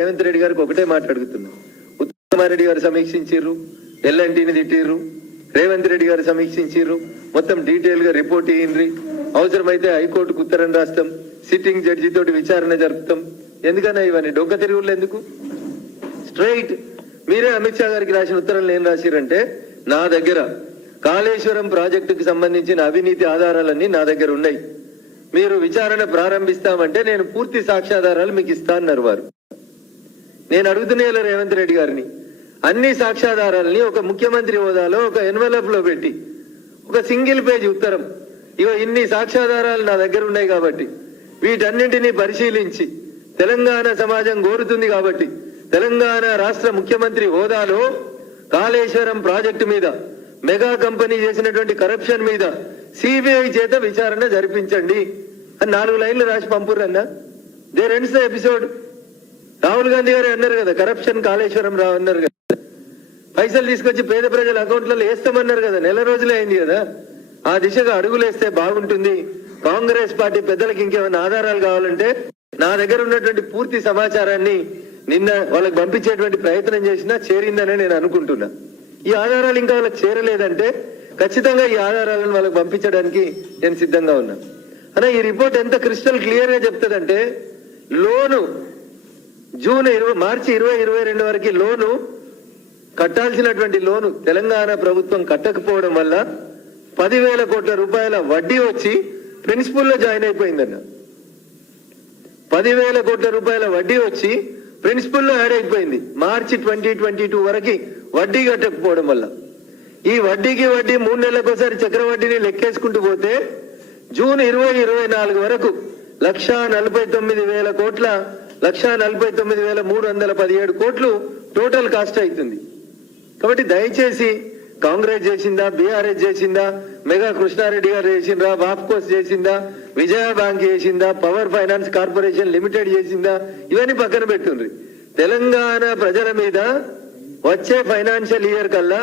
రేవంత్ రెడ్డి గారికి ఒకటే మాట అడుగుతున్నా. ఉత్తమారెడ్డి గారు సమీక్షించారు, ఎల్ఎన్టీని తిట్టిర్రు, రేవంత్ రెడ్డి గారు సమీక్షించారు, మొత్తం డీటెయిల్ గా రిపోర్ట్ ఇయ్యండి, అవసరమైతే హైకోర్టుకు ఉత్తరం రాస్తాం, సిట్టింగ్ జడ్జి తోటి విచారణ జరుపుతాం. ఎందుకన్నా ఇవన్నీ డొక్క తిరుగుళ్ళు ఎందుకు? స్ట్రైట్ మీరే అమిత్ షా గారికి రాసిన ఉత్తరంలో ఏం రాసిరంటే, నా దగ్గర కాళేశ్వరం ప్రాజెక్టుకు సంబంధించిన అవినీతి ఆధారాలన్నీ నా దగ్గర ఉన్నాయి, మీరు విచారణ ప్రారంభిస్తామంటే నేను పూర్తి సాక్ష్యాధారాలు మీకు ఇస్తా అన్నారు వారు. నేను అడుగుతున్నా రేవంత్ రెడ్డి గారిని, అన్ని సాక్ష్యాధారాలని ఒక ముఖ్యమంత్రి హోదాలో ఒక ఎన్వలప్ లో పెట్టి ఒక సింగిల్ పేజ్ ఉత్తరం, ఇగో ఇన్ని సాక్ష్యాధారాలు నా దగ్గర ఉన్నాయి కాబట్టి వీటన్నింటినీ పరిశీలించి తెలంగాణ సమాజం కోరుతుంది కాబట్టి తెలంగాణ రాష్ట్ర ముఖ్యమంత్రి హోదాలో కాళేశ్వరం ప్రాజెక్టు మీద మెగా కంపెనీ చేసినటువంటి కరప్షన్ మీద సిబిఐ చేత విచారణ జరిపించండి అని 4 లైన్లు రాసి పంపురన్నా. There ends the episode. Rahul Gandhi garu అన్నారు కదా, కరప్షన్ కాళేశ్వరం రావు అన్నారు కదా, పైసలు తీసుకొచ్చి పేద ప్రజల అకౌంట్లలో వేస్తామన్నారు కదా, నెల రోజులే అయింది కదా. ఆ దిశగా అడుగులేస్తే బాగుంటుంది. కాంగ్రెస్ పార్టీ పెద్దలకు ఇంకేమైనా ఆధారాలు కావాలంటే నా దగ్గర ఉన్నటువంటి పూర్తి సమాచారాన్ని నిన్న వాళ్ళకి పంపించేటువంటి ప్రయత్నం చేసినా చేరిందనే నేను అనుకుంటున్నా. ఈ ఆధారాలు ఇంకా వాళ్ళకి చేరలేదంటే ఖచ్చితంగా ఈ ఆధారాలను వాళ్ళకి పంపించడానికి నేను సిద్ధంగా ఉన్నా. అన్న ఈ రిపోర్ట్ ఎంత క్రిస్టల్ క్లియర్ గా చెప్తుందంటే, లోను మార్చి 2022 వరకు లోను కట్టాల్సినటువంటి లోను తెలంగాణ ప్రభుత్వం కట్టకపోవడం వల్ల 10,000 కోట్ల రూపాయల వడ్డీ వచ్చి ప్రిన్సిపల్లో జాయిన్ అయిపోయిందన్న. 10,000 కోట్ల రూపాయల వడ్డీ వచ్చి ప్రిన్సిపల్లో యాడ్ అయిపోయింది మార్చి 2022 వరకు వడ్డీ కట్టకపోవడం వల్ల. ఈ వడ్డీకి వడ్డీ 3 నెలలకోసారి చక్రవడ్డీని లెక్కేసుకుంటూ పోతే జూన్ 2024 వరకు 1,49,000 కోట్ల 1,49,317 కోట్లు టోటల్ కాస్ట్ అవుతుంది. కాబట్టి దయచేసి కాంగ్రెస్ చేసిందా, బీఆర్ఎస్ చేసిందా, మెగా కృష్ణారెడ్డి గారు చేసిందా, వాప్కోస్ చేసిందా, విజయ బ్యాంక్ చేసిందా, పవర్ ఫైనాన్స్ కార్పొరేషన్ లిమిటెడ్ చేసిందా, ఇవన్నీ పక్కన పెట్టుండ్రి. తెలంగాణ ప్రజల మీద వచ్చే ఫైనాన్షియల్ ఇయర్ కల్లా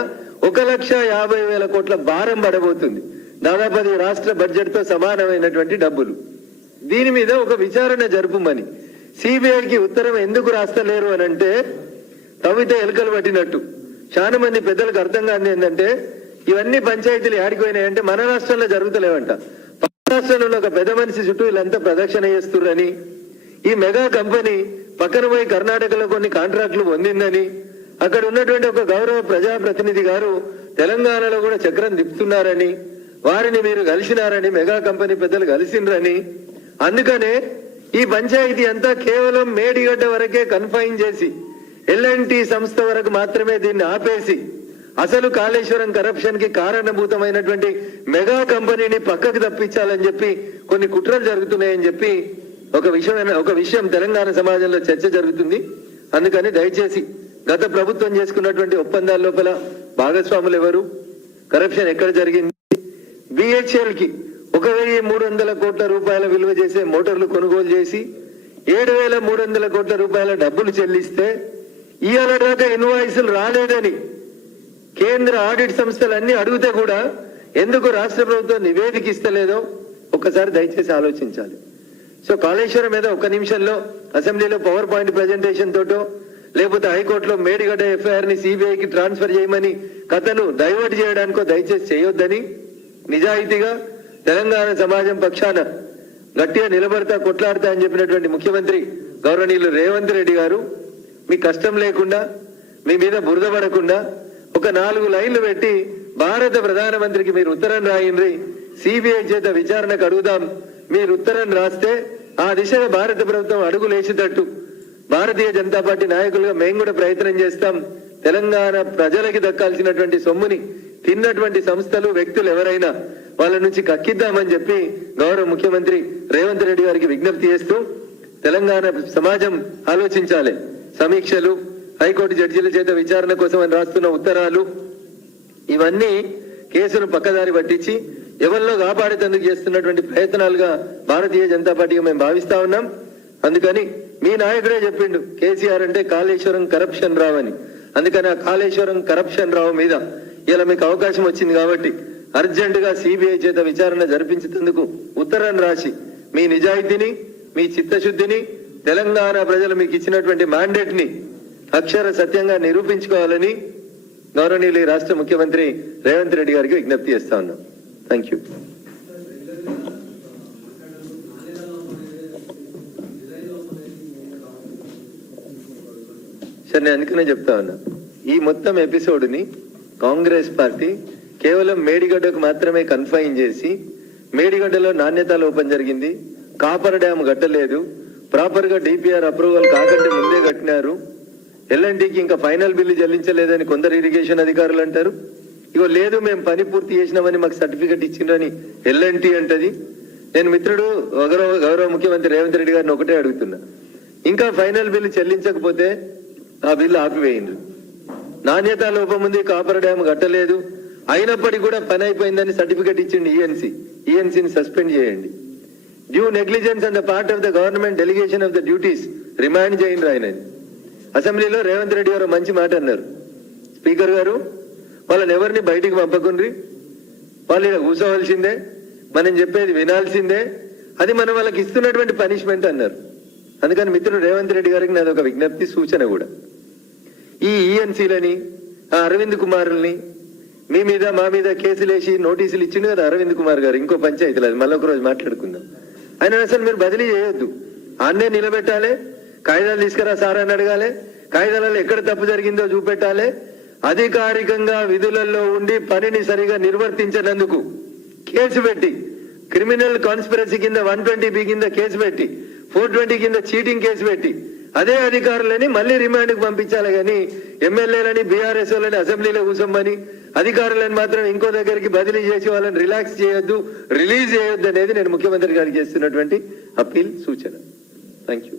1,50,000 కోట్ల భారం పడబోతుంది. దాదాపు అది రాష్ట్ర బడ్జెట్ తో సమానమైనటువంటి డబ్బులు. దీని మీద ఒక విచారణ జరుపుమని సిబిఐకి ఉత్తరం ఎందుకు రాస్తలేరు అని అంటే, తవ్వితే ఎలుకలు పట్టినట్టు. చాలా మంది పెద్దలకు అర్థం కాని ఏంటంటే, ఇవన్నీ పంచాయతీలు ఆడిపోయినాయంటే మన రాష్ట్రంలో జరుగుతలేవంట. పక్క రాష్ట్రంలో ఒక పెద్ద మనిషి చుట్టూ వీళ్ళంతా ప్రదక్షిణ చేస్తున్నారని, ఈ మెగా కంపెనీ పక్కన పోయి కర్ణాటకలో కొన్ని కాంట్రాక్టులు పొందిందని, అక్కడ ఉన్నటువంటి ఒక గౌరవ ప్రజాప్రతినిధి గారు తెలంగాణలో కూడా చక్రం తిప్పుతున్నారని, వారిని మీరు కలిసినారని, మెగా కంపెనీ పెద్దలు కలిసినరని, అందుకనే ఈ పంచాయతీ అంతా కేవలం మేడిగడ్డ వరకే కన్ఫైన్ చేసి ఎల్ఎన్టీ సంస్థ వరకు మాత్రమే దీన్ని ఆపేసి అసలు కాళేశ్వరం కరప్షన్ కి కారణభూతమైనటువంటి మెగా కంపెనీని పక్కకు తప్పించాలని చెప్పి కొన్ని కుట్రలు జరుగుతున్నాయని చెప్పి ఒక విషయం తెలంగాణ సమాజంలో చర్చ జరుగుతుంది. అందుకని దయచేసి గత ప్రభుత్వం చేసుకున్నటువంటి ఒప్పందాల లోపల భాగస్వాములు ఎవరు, కరప్షన్ ఎక్కడ జరిగింది, బిహెచ్ఎల్ కి 1,300 కోట్ల రూపాయల విలువ చేసే మోటార్లు కొనుగోలు చేసి 7,300 కోట్ల రూపాయల డబ్బులు చెల్లిస్తే ఇవాళ దాకా ఇన్వాయిస్లు రాలేదని కేంద్ర ఆడిట్ సంస్థలన్నీ అడిగితే కూడా ఎందుకు రాష్ట్ర ప్రభుత్వం నివేదిక ఇస్తలేదో ఒక్కసారి దయచేసి ఆలోచించాలి. సో కాళేశ్వరం మీద 1 నిమిషంలో అసెంబ్లీలో పవర్ పాయింట్ ప్రెజెంటేషన్ తోటో లేకపోతే హైకోర్టులో మేడిగడ్డ ఎఫ్ఐఆర్ ని సిబిఐకి ట్రాన్స్ఫర్ చేయమని కథను డైవర్ట్ చేయడానికో దయచేసి చేయొద్దని, నిజాయితీగా తెలంగాణ సమాజం పక్షాన గట్టిగా నిలబడతా కొట్లాడతా అని చెప్పినటువంటి ముఖ్యమంత్రి గౌరవనీయులు రేవంత్ రెడ్డి గారు మీ కష్టం లేకుండా, మీ మీద బురద పడకుండా ఒక 4 లైన్లు పెట్టి భారత ప్రధానమంత్రికి మీరు ఉత్తరం రాయండి, సిబిఐ చేత విచారణకు అడుగుదాం, మీరు ఉత్తరం రాస్తే ఆ దిశగా భారత ప్రభుత్వం అడుగులేసేటట్టు భారతీయ జనతా పార్టీ నాయకులుగా మేము కూడా ప్రయత్నం చేస్తాం. తెలంగాణ ప్రజలకి దక్కాల్సినటువంటి సొమ్ముని తిన్నటువంటి సంస్థలు, వ్యక్తులు ఎవరైనా వాళ్ళ నుంచి కక్కిద్దామని చెప్పి గౌరవ ముఖ్యమంత్రి రేవంత్ రెడ్డి గారికి విజ్ఞప్తి చేస్తూ, తెలంగాణ సమాజం ఆలోచించాలి. సమీక్షలు, హైకోర్టు జడ్జీల చేత విచారణ కోసం అని రాస్తున్న ఉత్తరాలు, ఇవన్నీ కేసును పక్కదారి పట్టించి ఎవరిలో కాపాడేందుకు చేస్తున్నటువంటి ప్రయత్నాలుగా భారతీయ జనతా పార్టీగా మేము భావిస్తా ఉన్నాం. అందుకని మీ నాయకుడే చెప్పిండు, కేసీఆర్ అంటే కాళేశ్వరం కరప్షన్ రావు అని. అందుకని ఆ కాళేశ్వరం కరప్షన్ రావు మీద ఇలా మీకు అవకాశం వచ్చింది కాబట్టి అర్జెంట్ గా సిబిఐ చేత విచారణ జరిపించేందుకు ఉత్తరాన్ని రాసి మీ నిజాయితీని, మీ చిత్తశుద్ధిని, తెలంగాణ ప్రజలు మీకు ఇచ్చినటువంటి మ్యాండేట్ ని అక్షర సత్యంగా నిరూపించుకోవాలని గౌరవనీయులు రాష్ట్ర ముఖ్యమంత్రి రేవంత్ రెడ్డి గారికి విజ్ఞప్తి చేస్తా ఉన్నాం. Thank you. సార్ నేను అందుకనే చెప్తా ఉన్నా, ఈ మొత్తం ఎపిసోడ్ని కాంగ్రెస్ పార్టీ కేవలం మేడిగడ్డకు మాత్రమే కన్ఫైన్ చేసి, మేడిగడ్డలో నాణ్యత లోపం జరిగింది, కాపర్ డ్యామ్ కట్టలేదు, ప్రాపర్ గా డిపిఆర్ అప్రూవల్ కాకంటే ముందే కట్టినారు, ఎల్ఎన్టీకి ఇంకా ఫైనల్ బిల్లు చెల్లించలేదని కొందరు ఇరిగేషన్ అధికారులు అంటారు. ఇగో లేదు మేము పని పూర్తి చేసినామని మాకు సర్టిఫికెట్ ఇచ్చిండ్రని ఎల్ఎన్టీ అంటది. నేను మిత్రుడు గౌరవ ముఖ్యమంత్రి రేవంత్ రెడ్డి గారిని ఒకటే అడుగుతున్నా, ఇంకా ఫైనల్ బిల్లు చెల్లించకపోతే ఆ బిల్లు ఆపివేయండి. నాణ్యత లోపం ఉంది, కాపర్ డ్యామ్ కట్టలేదు, అయినప్పటికీ కూడా పని అయిపోయిందని సర్టిఫికెట్ ఇచ్చింది ఈఎన్సీని సస్పెండ్ చేయండి. Due negligence on the part of the government delegation of the duties remind చేయండి. ఆయన అసెంబ్లీలో రేవంత్ రెడ్డి గారు మంచి మాట అన్నారు, స్పీకర్ గారు వాళ్ళని ఎవరిని బయటికి పంపకుండ్రి, వాళ్ళు ఇక్కడ కూర్చోవలసిందే, మనం చెప్పేది వినాల్సిందే, అది మనం వాళ్ళకి ఇస్తున్నటువంటి పనిష్మెంట్ అన్నారు. అందుకని మిత్రుడు రేవంత్ రెడ్డి గారికి నాది ఒక విజ్ఞప్తి, సూచన కూడా, ఈ ఈఎన్సీలని అరవింద్ కుమారుల్ని మీ మీద మా మీద కేసులేసి నోటీసులు ఇచ్చిండు కదా అరవింద్ కుమార్ గారు, ఇంకో పంచాయతీలు, అది మళ్ళీ ఒక రోజు మాట్లాడుకుందాం. ఆయన అసలు మీరు బదిలీ చేయొద్దు, ఆన్నే నిలబెట్టాలి, కాగితాలు తీసుకురా సార్ అని అడగాలి, కాగితాలలో ఎక్కడ తప్పు జరిగిందో చూపెట్టాలి. అధికారికంగా విధులలో ఉండి పనిని సరిగా నిర్వర్తించినందుకు కేసు పెట్టి, క్రిమినల్ కాన్స్పిరసీ కింద 120B కింద కేసు పెట్టి, 420 కింద చీటింగ్ కేసు పెట్టి అదే అధికారులని మళ్ళీ రిమాండ్కి పంపించాలి. కానీ ఎమ్మెల్యేలని బీఆర్ఎస్ వాళ్ళని అసెంబ్లీలో కూర్చోమని అధికారులను మాత్రం ఇంకో దగ్గరికి బదిలీ చేసి వాళ్ళని రిలాక్స్ చేయొద్దు, రిలీజ్ చేయొద్దు అనేది నేను ముఖ్యమంత్రి గారికి చేస్తున్నటువంటి అప్పీల్, సూచన. Thank you.